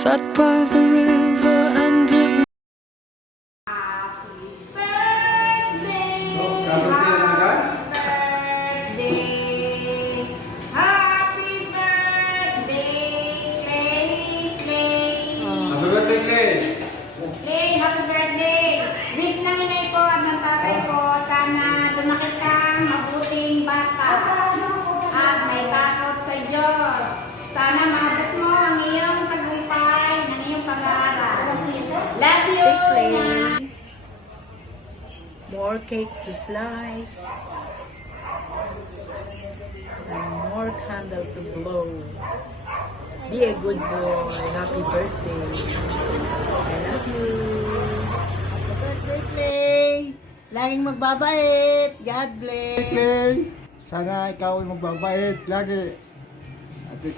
sat by the river and it Happy birthday! Wish ng inay ko at ng tatay ko, sana lumaki kang mabuting bata at may takot sa Diyos. Sana maabot mo ang iyong tagumpay ng iyong pag-aaral. Love you! More cake to slice. And more candle to blow. Be a good boy. Happy birthday. I love you. Happy birthday, Clay! Laging magbabait. God bless. Clay, sana ikaw ay magbabait lagi.